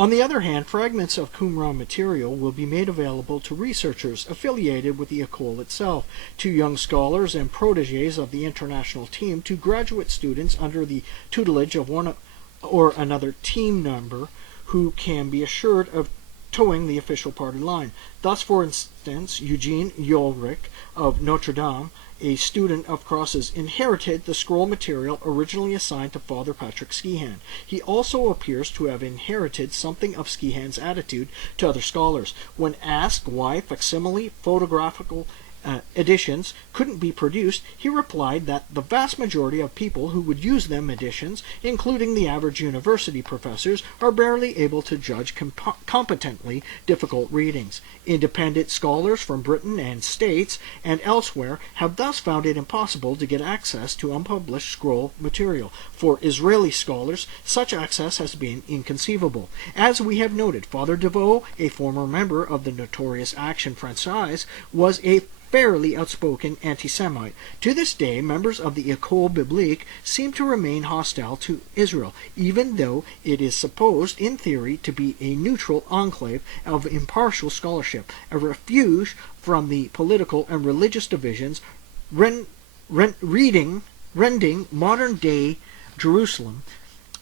On the other hand, fragments of Qumran material will be made available to researchers affiliated with the École itself, to young scholars and protégés of the international team, to graduate students under the tutelage of one or another team member who can be assured of towing the official party line. Thus, for instance, Eugene Ulrich of Notre Dame, a student of Cross's, inherited the scroll material originally assigned to Father Patrick Skehan. He also appears to have inherited something of Skehan's attitude to other scholars. When asked why facsimile photographical editions couldn't be produced, he replied that the vast majority of people who would use them editions, including the average university professors, are barely able to judge competently difficult readings. Independent scholars from Britain and States and elsewhere have thus found it impossible to get access to unpublished scroll material. For Israeli scholars, such access has been inconceivable. As we have noted, Father Devoe, a former member of the notorious Action Française, was a fairly outspoken anti-Semite. To this day, members of the École Biblique seem to remain hostile to Israel, even though it is supposed, in theory, to be a neutral enclave of impartial scholarship, a refuge from the political and religious divisions rending modern-day Jerusalem.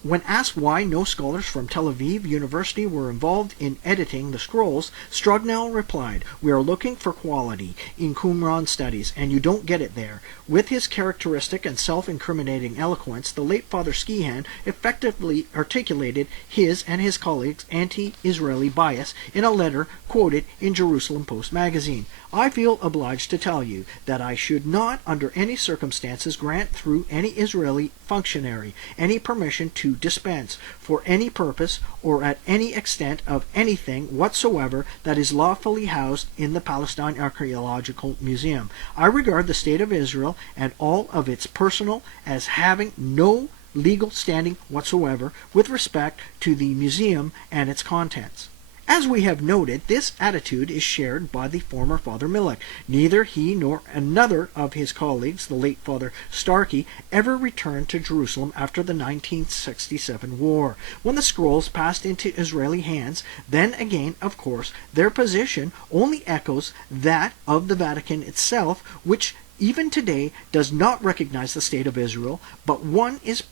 When asked why no scholars from Tel Aviv University were involved in editing the scrolls, Strugnell replied, "We are looking for quality in Qumran studies, and you don't get it there." With his characteristic and self-incriminating eloquence, the late Father Skehan effectively articulated his and his colleagues' anti-Israeli bias in a letter quoted in Jerusalem Post magazine. "I feel obliged to tell you that I should not, under any circumstances, grant through any Israeli functionary any permission to dispense, for any purpose or at any extent of anything whatsoever that is lawfully housed in the Palestine Archaeological Museum. I regard the State of Israel and all of its personnel as having no legal standing whatsoever with respect to the museum and its contents." As we have noted, this attitude is shared by the former Father Milek. Neither he nor another of his colleagues, the late Father Starkey, ever returned to Jerusalem after the 1967 war. When the scrolls passed into Israeli hands, then again, of course, their position only echoes that of the Vatican itself, which even today does not recognize the State of Israel, but one is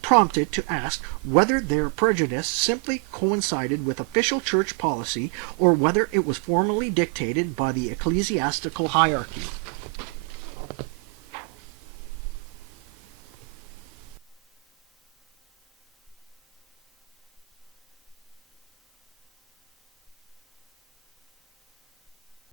prompted to ask whether their prejudice simply coincided with official church policy or whether it was formally dictated by the ecclesiastical hierarchy.